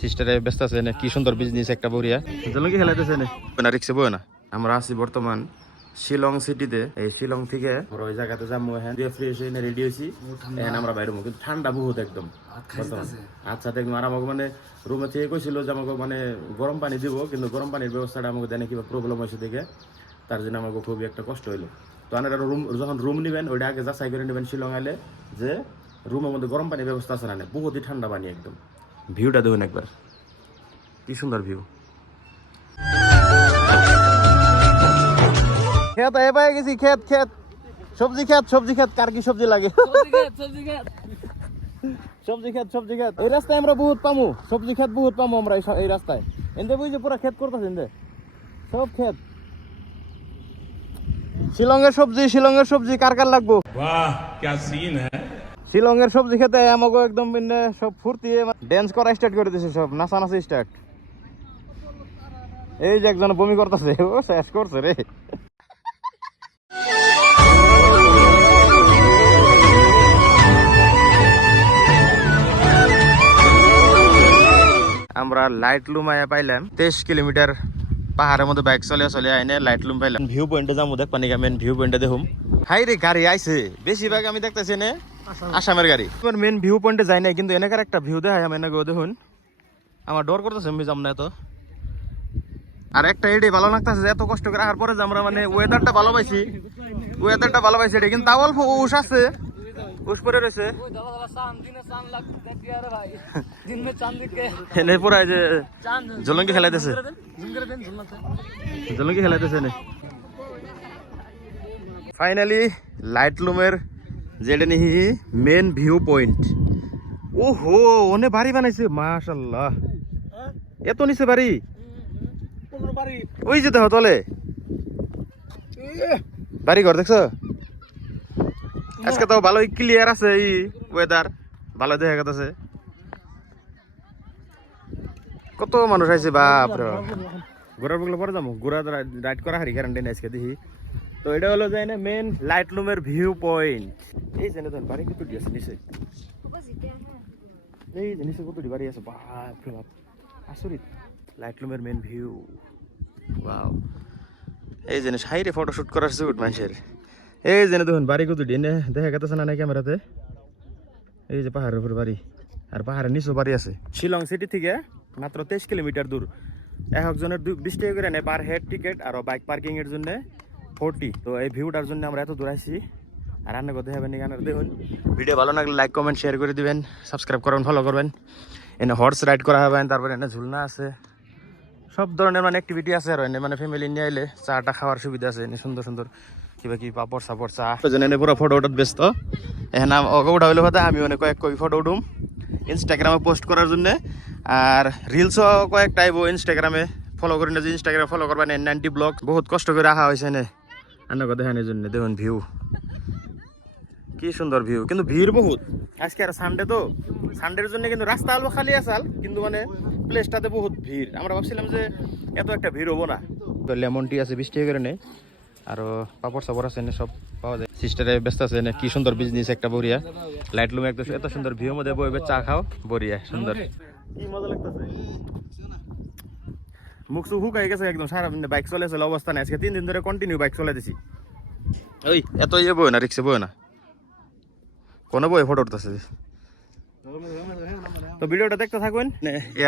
সিস্টারে ব্যস্ত আছে কি সুন্দর বিজনেস একটা বড়িয়া জলঙ্গি খেলাইতেছে না রিক্সে বই না। আমরা আছি বর্তমান শিলং সিটিতে। এই শিলং থেকে ওই জায়গাতে যাবো। হ্যাঁ ফ্রেশ হয়ে রেডি হয়েছি। এখন আমরা বাইরে কিন্তু ঠান্ডা বহুত একদম। আচ্ছা দেখুন আর আমাকে মানে রুমে থেকে কইছিল যে আমাকে মানে গরম পানি দিব, কিন্তু গরম পানির ব্যবস্থাটা আমাকে দেয় কিবা প্রবলেম হয়েছে দেখে, তার জন্য আমাকে খুবই একটা কষ্ট হইলো। তো আপনারা রুম যখন রুম নেবেন ওইটা আগে যাচাই করে নেবেন শিলং আইলে যে রুমের মধ্যে গরম পানির ব্যবস্থা আছে না। বহুতই ঠান্ডা পানি একদম। ভিউটা দেখুন একবার, কি সুন্দর ভিউ। খেত এ পাই গেছি, খেত খেত সবজি খেত, সবজি খেত। কার কি সবজি লাগে? সবজি খেত এই রাস্তায় আমরা বহুত পামু, সবজি খেত বহুত পামু আমরা এই রাস্তায়। এনদে বুঝি পুরা খেত করতেছে, এনদে সব খেত। শিলংয়ের সবজি কার কার লাগবো? বাহ কি সিন হ্যায়। শিলংয়ের সবজি খেতে আমাকে একদম সব ফুর্তি ড্যান্স করা স্টার্ট করে দিয়েছে, সব নাচানাচি স্টার্ট। এই যে একজন বমি করতেছে, ও শেষ করছে রে। আমরা লাইট লুম আয়া পাইলাম 23 কিলোমিটার পাহাড়ের মধ্যে বাইক চলে আইনে লাইট লুম পাইলাম। ভিউ পয়েন্টে যাবো দেখ পানি মেন ভিউ পয়েন্টে দেখুম। হাই রে গাড়ি আইছে বেশিরভাগ আমি দেখতেছি এনে আসামের গাড়ি। মেন ভিউ পয়েন্টে যাই নাই, কিন্তু এনেকার একটা ভিউ দেখাই আমি এনেকে দেখুন। আমার ডর করতেছে আমি যাম না এত। আর একটা এটাই ভালো লাগতেছে এত কষ্ট করে আসার পরে যে আমরা মানে ওয়েদারটা ভালো পাইছি এটা, কিন্তু তাও অল্প উস আছে, উস পরে রয়েছে। এনে পুরাই যে জলঙ্গি খেলাইতেছে ফাইনালি লাইট লুমের যেটা নিহি মেন ভিউ পয়েন্ট। ওহো ওনে বাড়ি বানাইছে মাশাআল্লাহ। এত নিচে বাড়ি, ওই যে দেখো তলে বাড়ি ঘর দেখছো। আজকে তো ভালোই ক্লিয়ার আছে, এই ওয়েদার ভালো দেখা গেছে। কত মানুষ আইছে বাপরে বাপ। ঘোরার বগলে পরে যাবো, ঘোরা রাইড করা হারি কারণ আজকে দেখি। তো এটা হলো যে মেন লাইট লুমের ভিউ পয়েন্ট। এই যে বাড়ি কত আছে নিচে, এই যে নিচে কত বাড়ি আছে বাপরে বাপ, আসরিত। লাইট লুমের মেন ভিউ, ওয়াও। এই যে সাইডে ফটোশুট করার শুট মানুষের। এই যে দেখুন বাড়ি কত এনে দেখা গেছে না ক্যামেরাতে। এই যে পাহাড়ের উপর বাড়ি, আর পাহাড়ের নিচেও বাড়ি আছে। শিলং সিটি থেকে মাত্র 23 কিলোমিটার দূর। একজনের 20 টাকা করে নেয় পার হেড টিকিট, আর বাইক পার্কিং এর জন্য 40। তো এই ভিউটার জন্য আমরা এত দূর আসছি। আর রান্না করতে হবে গানের দেখুন। ভিডিও ভালো লাগলে লাইক কমেন্ট শেয়ার করে দিবেন, সাবস্ক্রাইব করবেন, ফলো করবেন। এনে হর্স রাইড করা হবে, তারপরে এনে ঝুলনা আছে, সব ধরনের মানে অ্যাক্টিভিটি আছে। আর এনে মানে ফ্যামিলি নিয়ে আইলে চাটা খাওয়ার সুবিধা আছে। এনে সুন্দর সুন্দর কিবা কি পাপড় সাপড় চা। এনে পুরো ফটো উঠাত ব্যস্ত। এখন ওকে উঠা হইলে কথা আমি অনেক কয়েক ফটো উঠুম ইনস্টাগ্রামে পোস্ট করার জন্য। আর রিলসও কয়েকটা আইব ইনস্টাগ্রামে, ফলো করি না যে ইনস্টাগ্রামে ফলো করবেন। 90 ব্লগ বহুত কষ্ট করে রাখা হয়েছে এনে আন্নাকে দেখানোর জন্য। দেখুন ভিউ কি সুন্দর ভিউ, কিন্তু ভিড় বহুত আজকে। আর সানডে তো, সানডের জন্য কিন্তু রাস্তা আলো খালি আসাল, কিন্তু মানে প্লেসটাতে বহুত ভিড়। আমরা ভাবছিলাম যে এত একটা ভিড় হবো না। তো লেমন টি আছে 20 টাকা করে নেই, আরো পাপড় সাপড় আছে সব পাওয়া যায়। সিস্টারে ব্যস্ত আছে কি সুন্দর বিজনেস একটা বড়িয়া। লাইট লুমে এত সুন্দর ভিউ মধ্যে বইবে চা খাও, বড়িয়া সুন্দর। কি মজা লাগতেছে, মুখ সুখ হুক হয়ে গেছে একদম। সারা বাইক চলে অবস্থা নেই আজকে, 3 দিন ধরে কন্টিনিউ বাইক চলাইতেছি। ওই এত ইয়ে বই না, রিক্সে বই না, কোনো বই ফটো উঠতেছে। তো ভিডিওটা দেখতে থাকুন।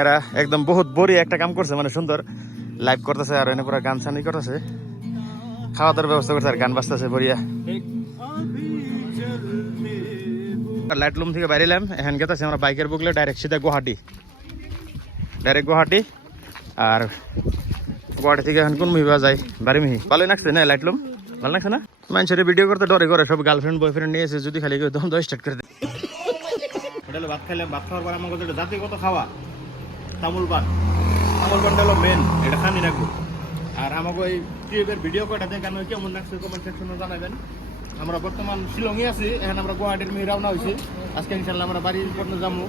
এরা একদম বহুত বড়ি একটা কাম করছে, মানে সুন্দর লাইভ করতেছে। আর এনে পুরো গান সানি করতেছে, খাওয়া দাওয়ার ব্যবস্থা করছে, আর গান বাজতেছে বড়িয়া। লাইট লুম থেকে বাইরে এলাম, এখন গেতেছি আমরা বাইকের বুকলে ডাইরেক্ট সিধা গুয়াহাটি। আর গুয়াহাটি থেকে এখন কোন মিহিবা যায়, বাড়ি মিহি। ভালোই লাগছে না লাইট লুম, ভালো লাগছে না? মানুষের ভিডিও করতে ডরে করে, সব গার্লফ্রেন্ড বয়ফ্রেন্ড নিয়ে এসে যদি খালি দম স্টার্ট করে দেয়। ভাত খাইলাম, ভাত খাওয়ার পর আমাকে জাতিগত খাওয়া তামুল পান হলো মেন, এটা খানি রাখবো। আর আমাকে ওই ট্রিপের ভিডিও কয়টা দেখানো কেমন লাগছে কমেন্ট সেকশনে জানাবেন। আমরা বর্তমান শিলংয়ে আছি, এখন আমরা গুয়াহাটির মিহি রওনা হয়েছি। আজকে ইনশাল্লাহ আমরা বাড়ির পর্যন্ত যাবো।